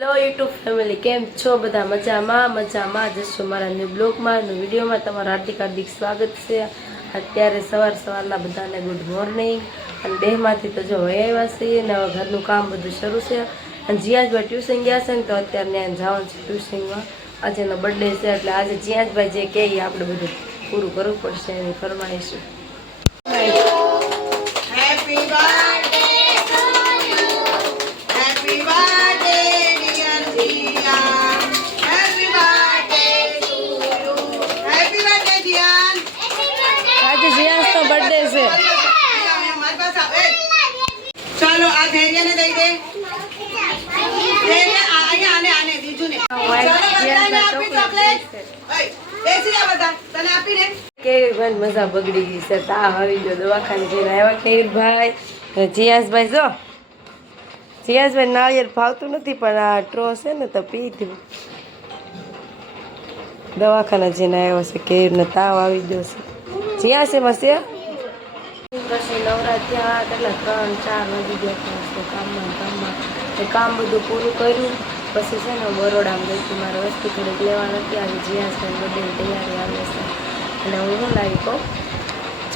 Hello YouTube family, કેમ છો બધા? મજામાં જશો મારા ન્યૂ બ્લોગમાં, વિડીયોમાં તમારું હાર્દિક સ્વાગત છે. અત્યારે સવારના બધાને ગુડ મોર્નિંગ. અને દેહમાંથી તો જો આવ્યા છીએ ને હવે ઘરનું કામ બધું શરૂ છે. અને જીયાજભાઈ ટ્યુશન ગયા છે ને તો અત્યારે ત્યાં જવાનું છે ટ્યુશનમાં. આજે એનો બર્થડે છે એટલે આજે જીયાજભાઈ જે કહે આપણે બધું પૂરું કરવું પડશે એની ફરમાઈશ. बर्थडे से चलो आ धैर्य ने दे दे धैर्य आने आने आने दीजू ने चलो बता ने आपी चॉकलेट ओए ऐसी आ बता तने आपी ने કેવીરભાઈ મજા બગડી ગઈ છે. તાવ આવી ગયો, દવાખાને જઈને આવ્યા કેવીરભાઈ. જીયાસભાઈ જો જીયાસભાઈ નાળિયેર ફાવતું નથી પણ આ ટ્રો છે ને તો પી દીધું. દવાખાને જઈને આવ્યો છે કેવીરને તાવ આવી ગયો છે. જ્યાં છે મસે પછી નવરાત્રી કેટલા 3-4 વાગી ગયા છે કામમાં કામ બધું પૂરું કર્યું. પછી છે ને બરોડામાં ગઈ હતી, મારે વસ્તુ થોડીક લેવા નથી આવી. જ્યાં છે બધી તૈયારી આવે છે અને હું શું લાવી કહું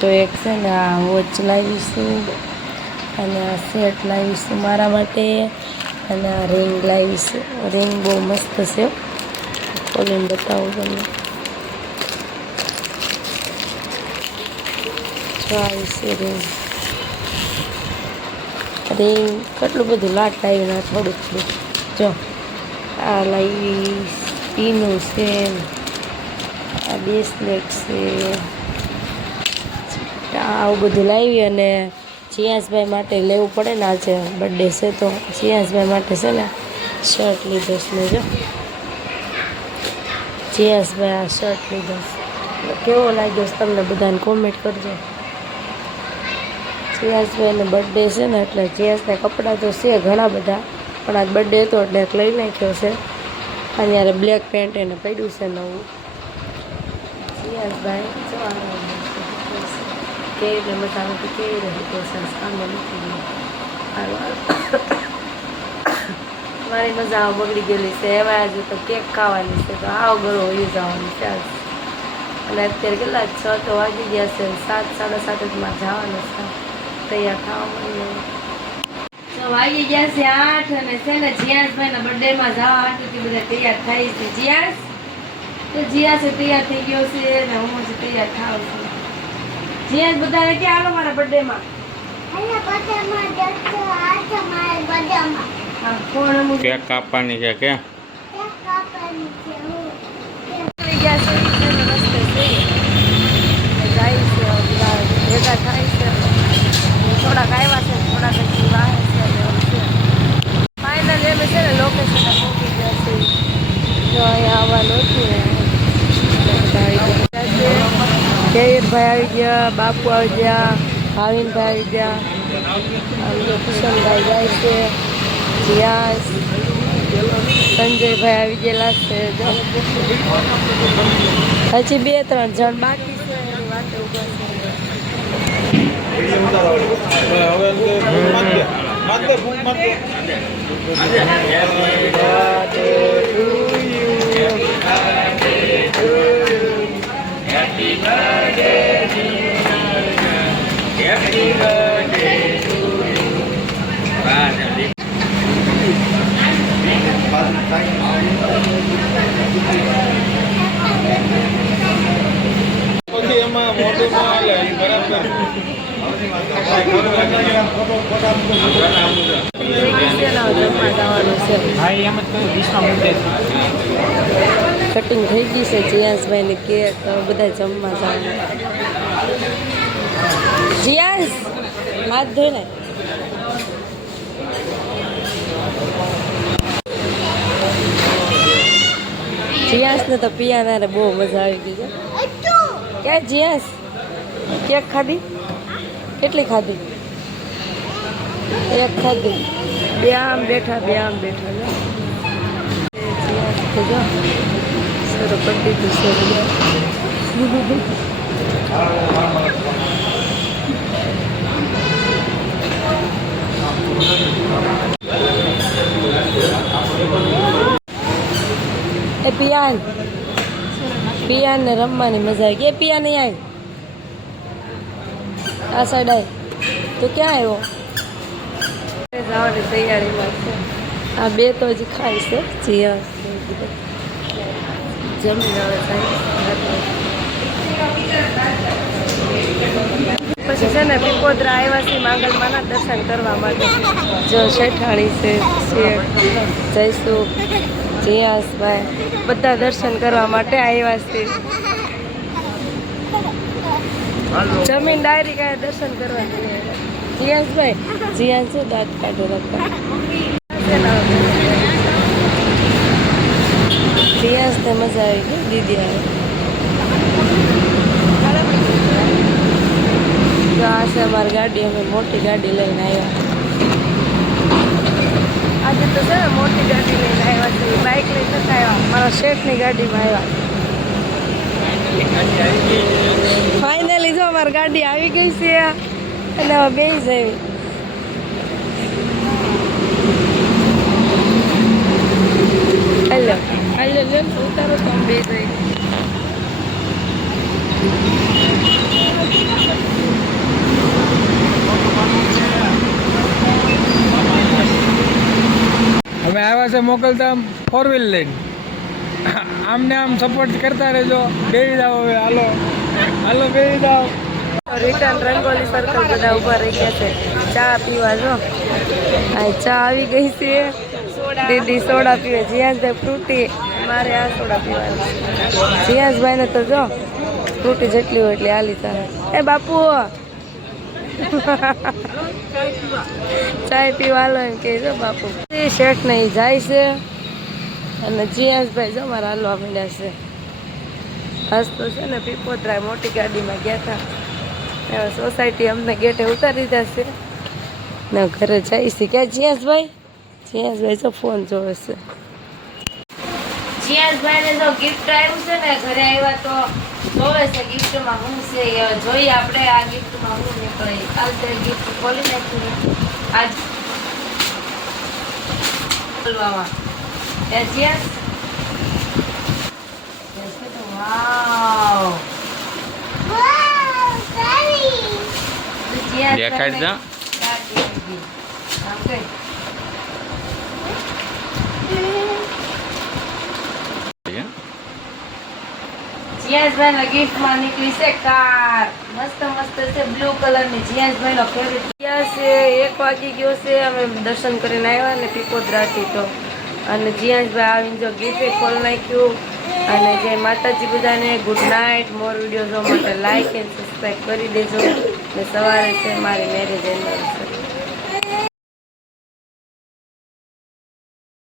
જો એક છે ને આ વોચ લાવીશું અને આ સેટ લાવીશું મારા માટે અને આ રિંગ લાવીશું. રિંગ બહુ મસ્ત છે, ખોલીને બતાવું તમને. રિંગ કેટલું બધું લાટ લાવી ના થોડું જો આ લાવી પીનું છે, આ બ્રેસલેટ છે, આવું બધું લાવી. અને જીયાસભાઈ માટે લેવું પડે ને, આજે બર્થડે છે તો જીયાસભાઈ માટે છે ને શર્ટ લીધો છે ને જો જીયાસભાઈ આ શર્ટ લીધો છે. કેવો લાગ્યો છે તમને બધાને કોમેન્ટ કરજો. જીયાસભાઈનો બર્થડે છે ને એટલે જીયાસના કપડાં તો છે ઘણા બધા પણ આજ બર્થડે હતો એટલે એક લઈ નાખ્યો છે. અને યારે બ્લેક પેન્ટ એને પડ્યું છે નવું. જીયાસભાઈ કેવી મજા નથી કેવી રહી તો સામે મૂકી મારી મજા બગડી ગયેલી છે. એમાં આજે તો કેક ખાવાની છે તો આવો ગળો હોઈ જવાની છે. અને અત્યારે કેટલા 6 તો વાગી ગયા છે, 7-7:30 માં જવાનું છે તૈયાર થવા મળ્યું. તો વાગી ગયા છે 8 અને છે ને જીયાસભાઈના બર્થડેમાં જવા હાટુથી બધા તૈયાર થાય છે. જીયાસ તો જીયાસ તૈયાર થઈ ગયો છે ને હું જ તૈયાર થાવ છું. જીયાસ બધાને ક્યાં હાલો મારા બર્થડેમાં? કેક કાપવાની છે કે ભેગા થાય છે, થોડાક આવ્યા છે થોડાક હજી વાહે છે. ફાઇનલ એમ છે ને લોકેશન પહોંચી ગયા છે. જો અહીંયા આવવાનું હતું કેવીરભાઈ આવી ગયા, બાપુ આવી ગયા, ભાવિનભાઈ આવી ગયા, કિશનભાઈ જાય છે, જીયાસ સંજયભાઈ આવી ગયેલા છે. હજી 2-3 જણ બાકી છે એની વાતે ઉભા છે. એમાં મોટું બરાબર કટિંગ થઈ ગઈ છે જીયાસભાઈ ને કેક બધા જમવા જવાનું. જીયાસ હાથ ધોઈને જીયાસને તો પિયાના બહુ મજા આવી ગઈ છે. ક્યાં જીયાસ કેક ખાધી? કેટલી ખાધી? એક ખાધી. બે આમ બેઠા જીયાસ તો જો સર કરી દીધું છે. એ પિયાન ને રમવાની મજા આવી ગઈ. પિયાન અહીં આવી આ સાઈડ આવી. તો ક્યાં આવ્યો? જવાની તૈયારીમાં છે. આ બે તો હજી ખાય છે. જીયા જમી હવે પછી છે ને પીપોદરા આવ્યા છીએ માંગલમાના દર્શન કરવા માટે. જો શેઠાણી છે, શેઠ જયસુખ, જીયાસભાઈ બધા દર્શન કરવા માટે આવ્યા છે. જમીન ડાયરી કાંઈ દર્શન કરવા જીયાસભાઈ જીયાસ છે દાંત કાઢો લગતા જીયાસ ને મજા આવી ગઈ. દીદી આવે જો આ છે અમારી ગાડી. અમે મોટી ગાડી લઈને આવ્યા. આજે તો છે ને મોટી ગાડી લઈને આવ્યા છે. બાઇક લઈને નથી આવ્યા. મારા શેઠની ગાડીમાં આવ્યા. ફાઇનલી જો અમારી ગાડી આવી ગઈ છે અને હવે બે જઈ. હાલો લે ઉતારો તો બે જઈ. અમે આવ્યા છે મોકલધામ 4 વ્હીલ લઈને. આમને આમ સપોર્ટ કરતા રહેજો. બેસી જાઓ હવે. હાલો હાલો બેસી જાઓ. રિટર્ન રંગોલી સર્કલ બધા ઊભા રહી ગયા છે ચા પીવા. જો આ ચા આવી ગઈ છે. દીદી સોડા પીવે. જીયાસભાઈ ફ્રૂટી. મારે આ સોડા પીવાની. જીયાસભાઈને તો જો ફ્રૂટી જેટલી હોય એટલી હાલી ચાલે. એ બાપુ ચાય પીવા હાલો એમ કે જો બાપુ. શેઠ ને જાય છે અને જીયાસભાઈ જો મારા હાલવા માંડ્યા છે. હસ તો છે ને પીપોદરા મોટી ગાડીમાં ગયા હતા. એમાં સોસાયટી અમને ગેટે ઉતારી દીધા છે ને ઘરે જાય છે. ક્યાં જીયાસભાઈ? જીયાસભાઈ જો ફોન જોવે છે. જીયાસભાઈને જો ગિફ્ટ આવ્યું છે ને ઘરે આવ્યા તો જોવે છે ગિફ્ટમાં શું છે. જોઈએ આપણે આ ગિફ્ટમાં શું નીકળે. કાલ તો ગિફ્ટ ખોલી નાખ્યું આજ ખોલવામાં. જીયાસ વાવ દેખાડ દો. જીયાસભાઈ ગિફ્ટમાં નીકળી છે કાર. મસ્ત મસ્ત છે બ્લુ કલરની. જીયાસભાઈ નો ફેવરેટ. જીયાસ 1 વાગી ગયો છે. અમે દર્શન કરીને આવ્યા ને પીપોદરાથી તો. અને જીયાસભાઈ આવીને જો ગિફ્ટ ખોલી નાખ્યું. અને જય માતાજી બધાને. Good night. મોર વિડીયો જોવા માટે લાઈક એન્ડ સબસ્ક્રાઈબ કરી દેજો. ને સવારે છે મારી મેરેજ એનિવર્સરી.